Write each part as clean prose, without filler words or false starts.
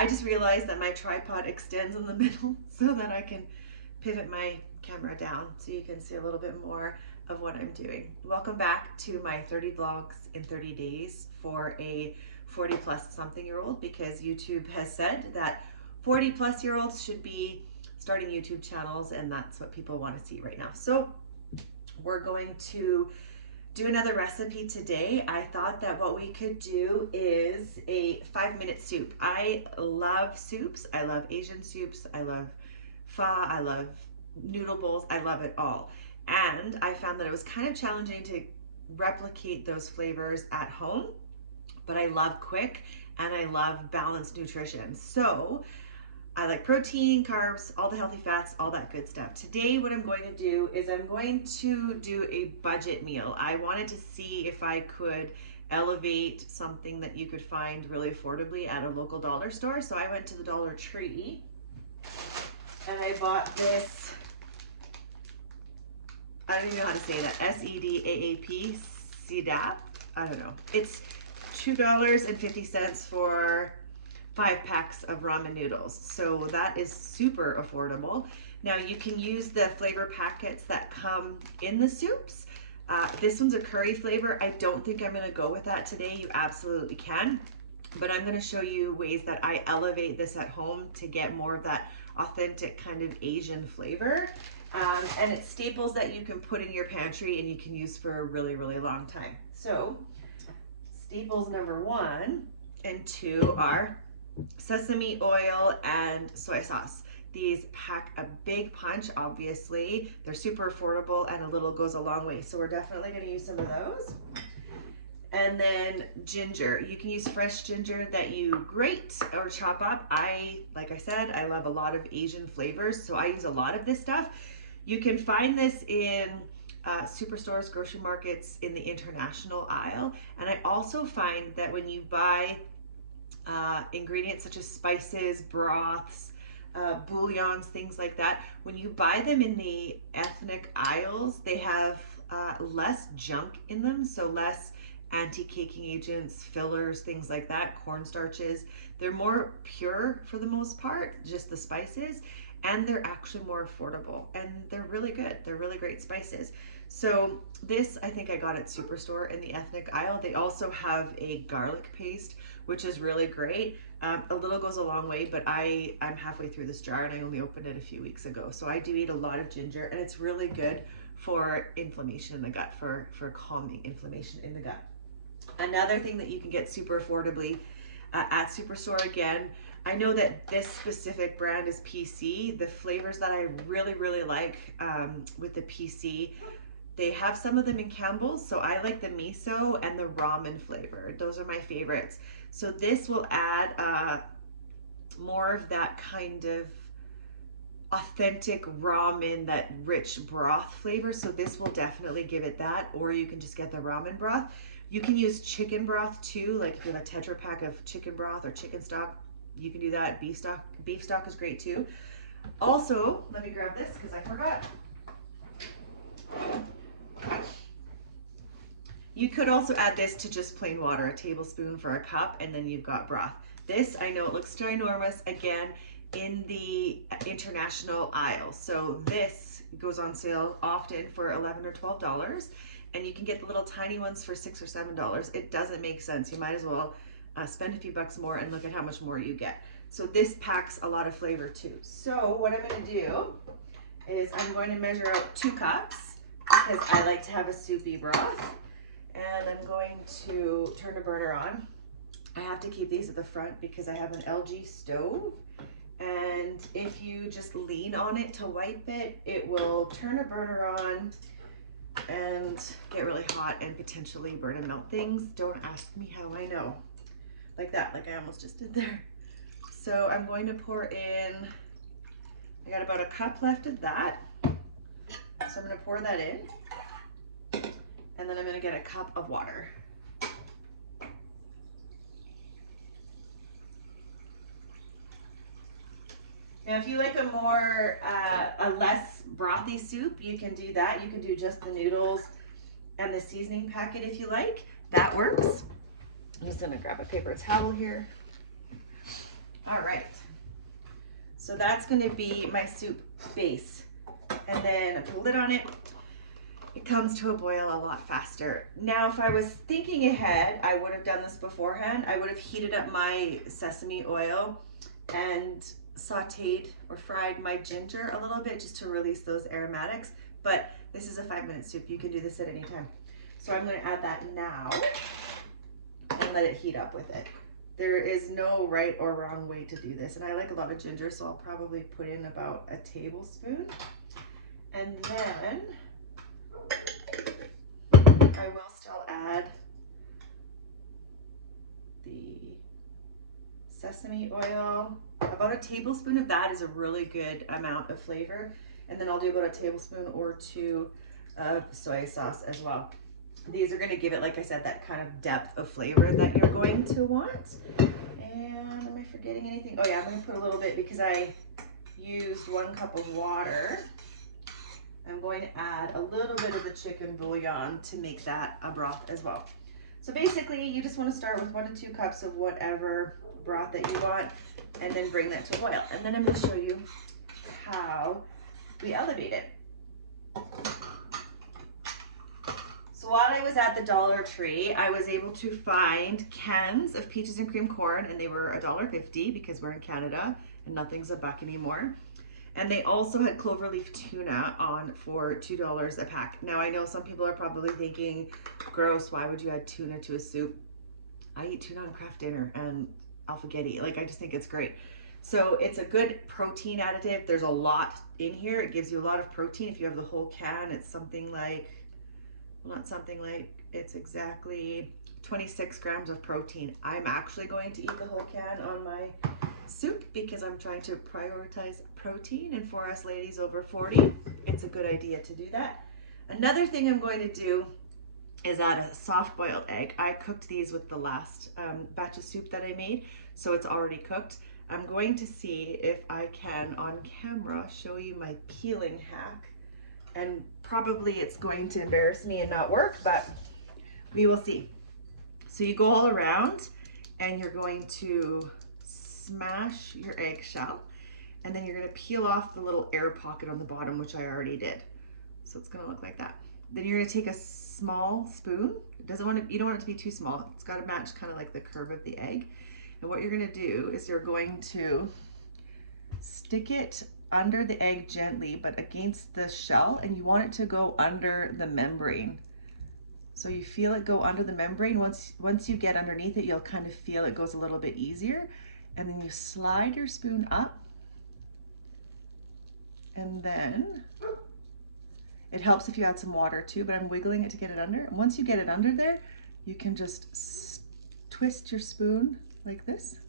I just realized that my tripod extends in the middle so that I can pivot my camera down so you can see a little bit more of what I'm doing. Welcome back to my 30 vlogs in 30 days for a 40 plus something year old, because YouTube has said that 40 plus year olds should be starting YouTube channels, and that's what people want to see right now. So we're going to do another recipe today. I thought that what we could do is a 5-minute soup. I love soups. I love Asian soups. I love pho. I love noodle bowls. I love it all. And I found that it was kind of challenging to replicate those flavors at home, but I love quick and I love balanced nutrition. So I like protein, carbs, all the healthy fats, all that good stuff. Today, what I'm going to do is I'm going to do a budget meal. I wanted to see if I could elevate something that you could find really affordably at a local dollar store. So I went to the Dollar Tree and I bought this, I don't even know how to say that, SEDAAP, CDAP, I don't know. It's $2.50 for 5 packs of ramen noodles. So that is super affordable. Now you can use the flavor packets that come in the soups. This one's a curry flavor. I don't think I'm gonna go with that today. You absolutely can, but I'm gonna show you ways that I elevate this at home to get more of that authentic kind of Asian flavor. And it's staples that you can put in your pantry and you can use for a really, really long time. So staples number 1 and 2 are sesame oil and soy sauce. These pack a big punch, obviously. They're super affordable and a little goes a long way. So we're definitely gonna use some of those. And then ginger. You can use fresh ginger that you grate or chop up. Like I said, I love a lot of Asian flavors, so I use a lot of this stuff. You can find this in superstores, grocery markets, in the international aisle. And I also find that when you buy ingredients such as spices, broths, bouillons, things like that, when you buy them in the ethnic aisles, they have less junk in them, so less anti-caking agents, fillers, things like that, cornstarches. They're more pure for the most part, just the spices, and they're actually more affordable, and they're really good. They're really great spices. So this, I think I got at Superstore in the ethnic aisle. They also have a garlic paste, which is really great. A little goes a long way, but I'm halfway through this jar and I only opened it a few weeks ago. So I do eat a lot of ginger, and it's really good for inflammation in the gut, for calming inflammation in the gut. Another thing that you can get super affordably at Superstore, again, I know that this specific brand is PC. The flavors that I really, really like with the PC, they have some of them in Campbell's, so I like the miso and the ramen flavor. Those are my favorites. So this will add more of that kind of authentic ramen, that rich broth flavor. So this will definitely give it that, or you can just get the ramen broth. You can use chicken broth too, like if you have a Tetra pack of chicken broth or chicken stock, you can do that. Beef stock is great too. Also, let me grab this because I forgot. You could also add this to just plain water, a tablespoon for a cup, and then you've got broth. This, I know it looks ginormous, again, in the international aisle. So this goes on sale often for $11 or $12, and you can get the little tiny ones for $6 or $7. It doesn't make sense. You might as well spend a few bucks more and look at how much more you get. So this packs a lot of flavor too. So what I'm gonna do is I'm going to measure out 2 cups because I like to have a soupy broth. And I'm going to turn the burner on. I have to keep these at the front because I have an LG stove. And if you just lean on it to wipe it, it will turn a burner on and get really hot and potentially burn and melt things. Don't ask me how I know. Like that, like I almost just did there. So I'm going to pour in, I got about a cup left of that. So I'm gonna pour that in. And then I'm gonna get a cup of water. Now, if you like a less brothy soup, you can do that. You can do just the noodles and the seasoning packet if you like. That works. I'm just gonna grab a paper towel here. All right. So that's going to be my soup base. And then I put a lid on it. It comes to a boil a lot faster. Now, if I was thinking ahead, I would have done this beforehand. I would have heated up my sesame oil and sauteed or fried my ginger a little bit just to release those aromatics. But this is a 5-minute soup. You can do this at any time. So I'm going to add that now and let it heat up with it. There is no right or wrong way to do this. And I like a lot of ginger, so I'll probably put in about a tablespoon. And then I will still add the sesame oil. About a tablespoon of that is a really good amount of flavor. And then I'll do about a tablespoon or 2 of soy sauce as well. These are going to give it, like I said, that kind of depth of flavor that you're going to want. And am I forgetting anything? Oh yeah, I'm going to put a little bit because I used 1 cup of water. I'm going to add a little bit of the chicken bouillon to make that a broth as well. So basically, you just want to start with 1 to 2 cups of whatever broth that you want, and then bring that to a boil. And then I'm going to show you how we elevate it. So while I was at the Dollar Tree, I was able to find cans of peaches and cream corn, and they were $1.50 because we're in Canada and nothing's a buck anymore. And they also had cloverleaf tuna on for $2 a pack. Now I know some people are probably thinking, gross, why would you add tuna to a soup? I eat tuna on Kraft Dinner and alfaghetti. Like, I just think it's great. So it's a good protein additive. There's a lot in here. It gives you a lot of protein. If you have the whole can, it's something like, well, not something like, it's exactly 26 grams of protein. I'm actually going to eat the whole can on my soup because I'm trying to prioritize protein, and for us ladies over 40, it's a good idea to do that. Another thing I'm going to do is add a soft boiled egg. I cooked these with the last batch of soup that I made, so it's already cooked. I'm going to see if I can on camera show you my peeling hack, and probably it's going to embarrass me and not work, but we will see. So you go all around and you're going to smash your eggshell, and then you're going to peel off the little air pocket on the bottom, which I already did. So it's going to look like that. Then you're going to take a small spoon. You don't want it to be too small. It's got to match kind of like the curve of the egg. And what you're going to do is you're going to stick it under the egg gently, but against the shell, and you want it to go under the membrane. So you feel it go under the membrane. Once you get underneath it, you'll kind of feel it goes a little bit easier. And then you slide your spoon up, and then it helps if you add some water too, but I'm wiggling it to get it under. And once you get it under there, you can just twist your spoon like this,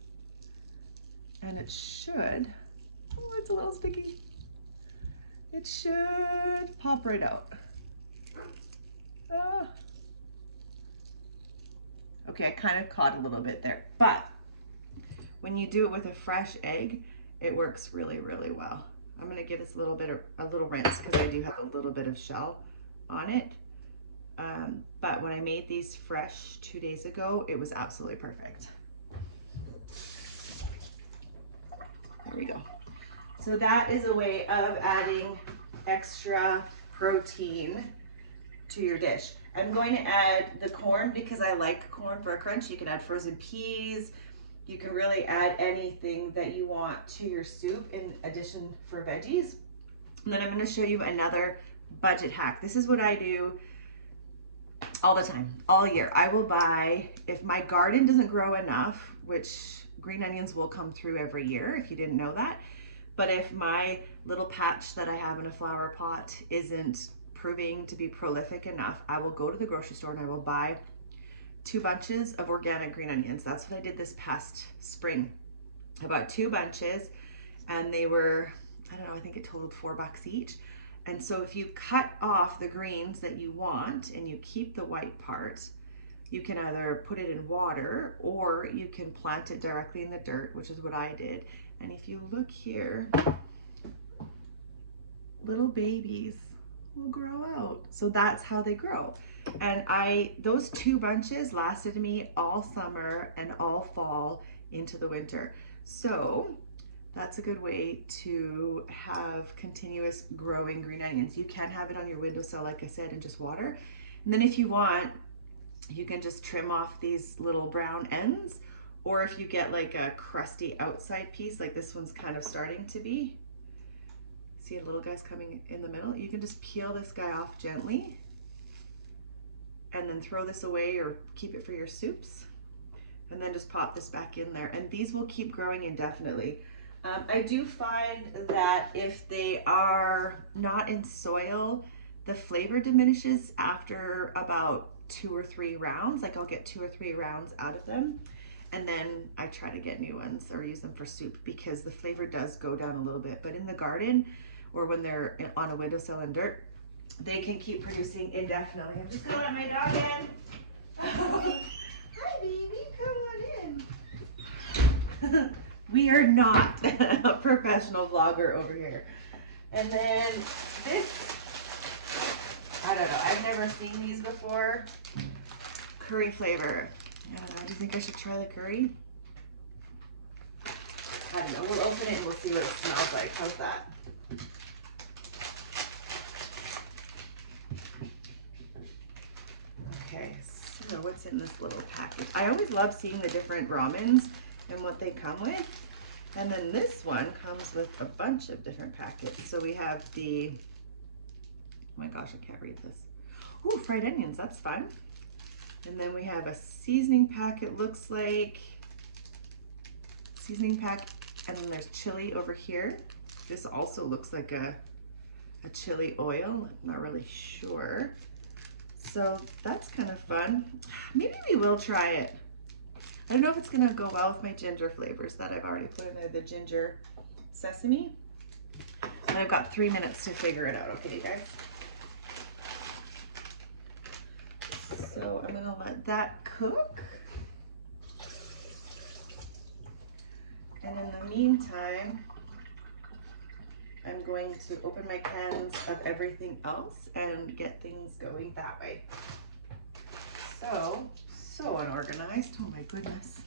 and it should, oh, it's a little sticky. It should pop right out. Okay, I kind of caught a little bit there, but when you do it with a fresh egg, it works really, really well. I'm gonna give this a little rinse because I do have a little bit of shell on it. But when I made these fresh 2 days ago, it was absolutely perfect. There we go. So that is a way of adding extra protein to your dish. I'm going to add the corn because I like corn for a crunch. You can add frozen peas. You can really add anything that you want to your soup in addition for veggies. And then I'm going to show you another budget hack. This is what I do all the time, all year. I will buy, if my garden doesn't grow enough, which green onions will come through every year if you didn't know that, but if my little patch that I have in a flower pot isn't proving to be prolific enough, I will go to the grocery store and I will buy 2 bunches of organic green onions. That's what I did this past spring. I bought 2 bunches and they were, I don't know, I think it totaled $4 each. And so if you cut off the greens that you want and you keep the white part, you can either put it in water or you can plant it directly in the dirt, which is what I did. And if you look here, little babies will grow out. So that's how they grow. And those 2 bunches lasted me all summer and all fall into the winter. So that's a good way to have continuous growing green onions. You can have it on your windowsill, like I said, and just water. And then if you want, you can just trim off these little brown ends, or if you get like a crusty outside piece, like this one's kind of starting to be, see a little guy's coming in the middle, you can just peel this guy off gently and then throw this away or keep it for your soups, and then just pop this back in there, and these will keep growing indefinitely. I do find that if they are not in soil, the flavor diminishes after about 2 or 3 rounds. Like I'll get 2 or 3 rounds out of them, and then I try to get new ones or use them for soup, because the flavor does go down a little bit. But in the garden, or when they're on a windowsill in dirt, they can keep producing indefinitely. I'm just gonna let my dog in. Hi baby, come on in. We are not a professional vlogger over here. And then this, I don't know, I've never seen these before. Curry flavor. I don't know, do you think I should try the curry? I don't know, we'll open it and we'll see what it smells like. How's that? Okay, so what's in this little package? I always love seeing the different ramens and what they come with. And then this one comes with a bunch of different packets. So we have the, oh my gosh, I can't read this. Ooh, fried onions, that's fun. And then we have a seasoning pack, it looks like. Seasoning pack, and then there's chili over here. This also looks like a chili oil, I'm not really sure. So that's kind of fun. Maybe we will try it. I don't know if it's gonna go well with my ginger flavors that I've already put in there, the ginger sesame. And I've got 3 minutes to figure it out, okay guys? So I'm gonna let that cook. And in the meantime, I'm going to open my cans of everything else and get things going that way. So unorganized, oh my goodness.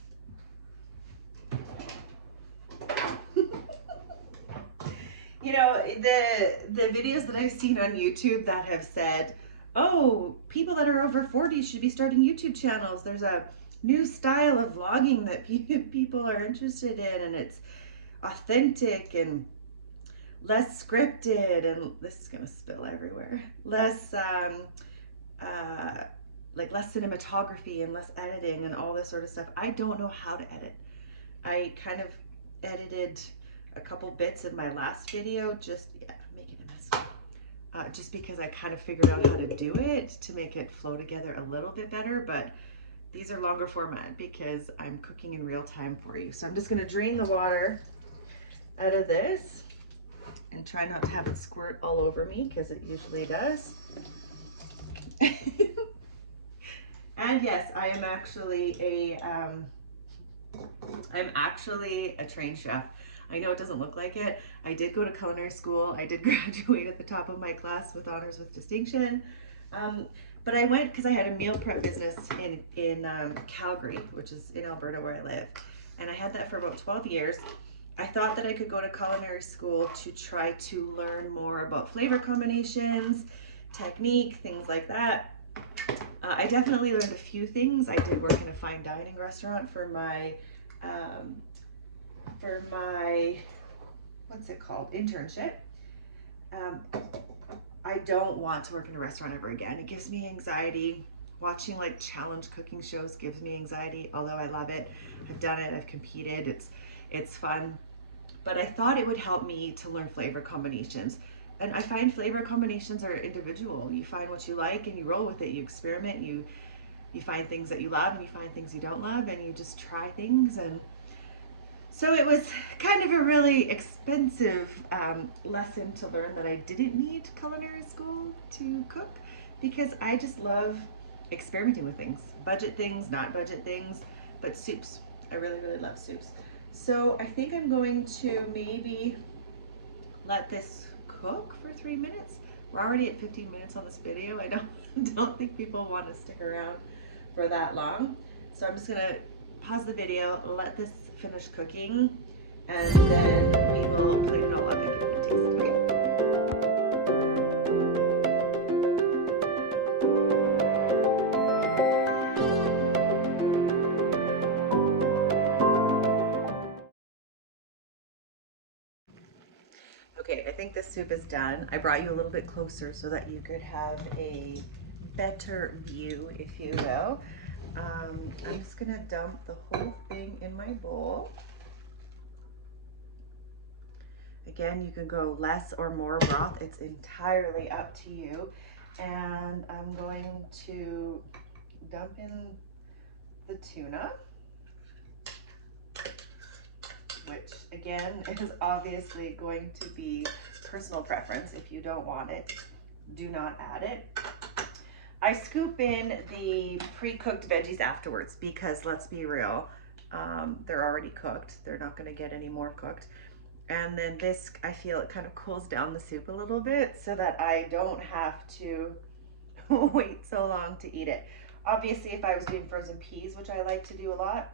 You know, the videos that I've seen on YouTube that have said, oh, people that are over 40 should be starting YouTube channels. There's a new style of vlogging that people are interested in, and it's authentic and less scripted, and this is gonna spill everywhere. Less like less cinematography and less editing and all this sort of stuff. I don't know how to edit. I kind of edited a couple bits of my last video, just, yeah, I'm making a mess. Just because I kind of figured out how to do it to make it flow together a little bit better, but these are longer format because I'm cooking in real time for you. So I'm just gonna drain the water out of this and try not to have it squirt all over me, because it usually does. And yes, I am actually a trained chef. I know it doesn't look like it. I did go to culinary school. I did graduate at the top of my class with honors with distinction. But I went because I had a meal prep business in Calgary, which is in Alberta where I live. And I had that for about 12 years. I thought that I could go to culinary school to try to learn more about flavor combinations, technique, things like that. I definitely learned a few things. I did work in a fine dining restaurant for my what's it called, internship. I don't want to work in a restaurant ever again. It gives me anxiety. Watching like challenge cooking shows gives me anxiety, although I love it. I've done it, I've competed, it's fun. But I thought it would help me to learn flavor combinations. And I find flavor combinations are individual. You find what you like and you roll with it. You experiment, you find things that you love and you find things you don't love, and you just try things. And so it was kind of a really expensive lesson to learn that I didn't need culinary school to cook, because I just love experimenting with things. Budget things, not budget things, but soups. I really, really love soups. So I think I'm going to maybe let this cook for 3 minutes. We're already at 15 minutes on this video. I don't think people want to stick around for that long. So I'm just gonna pause the video, let this finish cooking, and then we will plate it all up and give it a taste. Okay? Okay, I think this soup is done. I brought you a little bit closer so that you could have a better view, if you will. I'm just gonna dump the whole thing in my bowl. Again, you can go less or more broth. It's entirely up to you. And I'm going to dump in the tuna, which again is obviously going to be personal preference. If you don't want it, do not add it. I scoop in the pre-cooked veggies afterwards because let's be real, they're already cooked. They're not going to get any more cooked. And then this, I feel it kind of cools down the soup a little bit so that I don't have to wait so long to eat it. Obviously, if I was doing frozen peas, which I like to do a lot,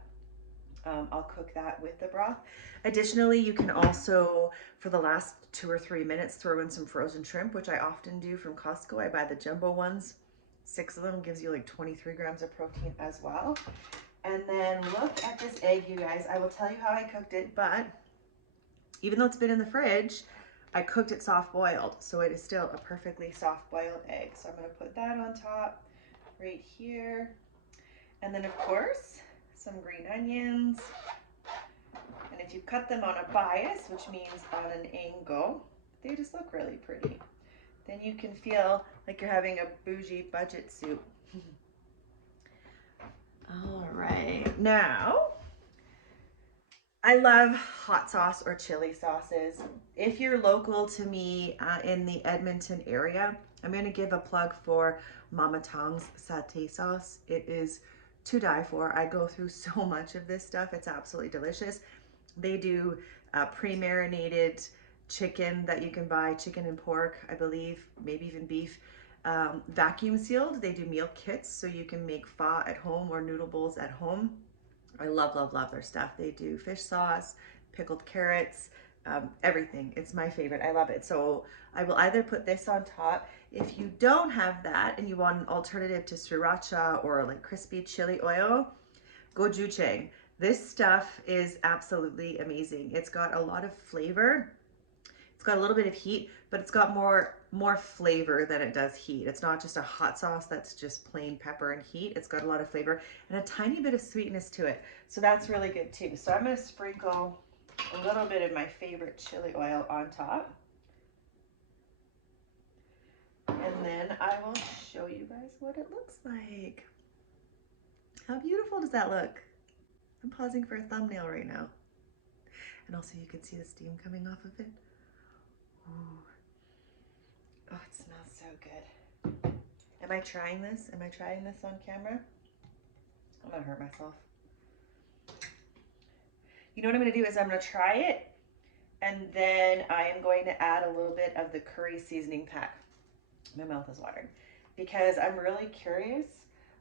I'll cook that with the broth. Additionally, you can also, for the last 2 or 3 minutes, throw in some frozen shrimp, which I often do from Costco. I buy the jumbo ones. 6 of them gives you like 23 grams of protein as well. And then look at this egg, you guys. I will tell you how I cooked it, but even though it's been in the fridge, I cooked it soft boiled. So it is still a perfectly soft boiled egg. So I'm gonna put that on top right here. And then of course, some green onions. And if you cut them on a bias, which means on an angle, they just look really pretty. Then you can feel like you're having a bougie budget soup. All right, now I love hot sauce or chili sauces. If you're local to me in the Edmonton area, I'm going to give a plug for Mama Tong's satay sauce. It is to die for. I go through so much of this stuff. It's absolutely delicious. They do pre-marinated chicken that you can buy, chicken and pork, I believe, maybe even beef. Vacuum sealed. They do meal kits so you can make pho at home or noodle bowls at home. I love, love, love their stuff. They do fish sauce, pickled carrots, everything. It's my favorite. I love it. So I will either put this on top. If you don't have that and you want an alternative to sriracha or like crispy chili oil, gochujang. This stuff is absolutely amazing. It's got a lot of flavor. It's got a little bit of heat, but it's got more flavor than it does heat. It's not just a hot sauce that's just plain pepper and heat. It's got a lot of flavor and a tiny bit of sweetness to it. So that's really good too. So I'm gonna sprinkle a little bit of my favorite chili oil on top. And then I will show you guys what it looks like. How beautiful does that look? I'm pausing for a thumbnail right now. And also you can see the steam coming off of it. Ooh. Oh, it smells so good. Am I trying this? Am I trying this on camera? I'm gonna hurt myself. You know what I'm gonna do is I'm gonna try it and then I am going to add a little bit of the curry seasoning pack. My mouth is watering because I'm really curious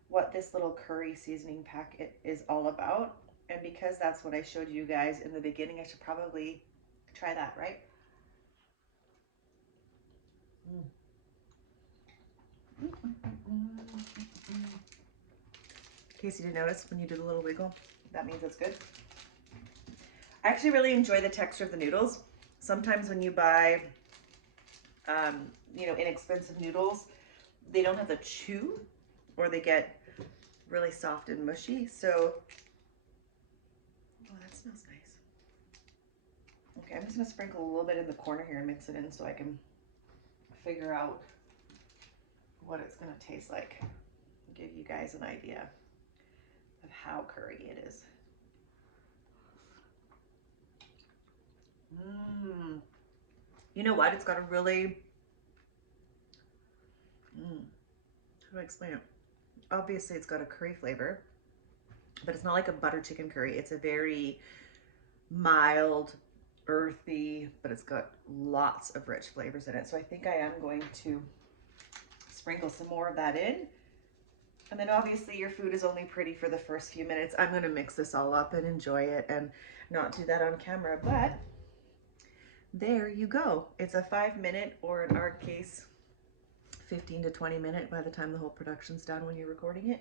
what this little curry seasoning pack is all about. And because that's what I showed you guys in the beginning, I should probably try that, right? In case you didn't notice, when you did a little wiggle, that means it's good. I actually really enjoy the texture of the noodles. Sometimes when you buy, you know, inexpensive noodles, they don't have the chew or they get really soft and mushy. So, oh, that smells nice. Okay, I'm just gonna sprinkle a little bit in the corner here and mix it in so I can figure out what it's gonna taste like. Give you guys an idea of how curry it is. You know what? It's got a really, how do I explain it? Obviously it's got a curry flavor, but it's not like a butter chicken curry. It's a very mild, earthy, but it's got lots of rich flavors in it. So I think I am going to sprinkle some more of that in And then obviously your food is only pretty for the first few minutes. I'm gonna mix this all up and enjoy it and not do that on camera, but there you go. It's a 5 minute, or in our case, 15 to 20 minute by the time the whole production's done when you're recording it,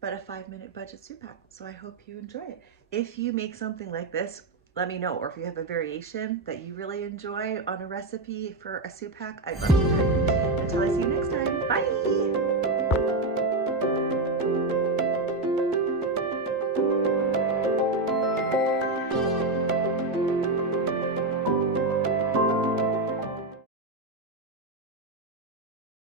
but a 5 minute budget soup pack. So I hope you enjoy it. If you make something like this, let me know, or if you have a variation that you really enjoy on a recipe for a soup pack, I'd love to hear. Until I see you next time, bye!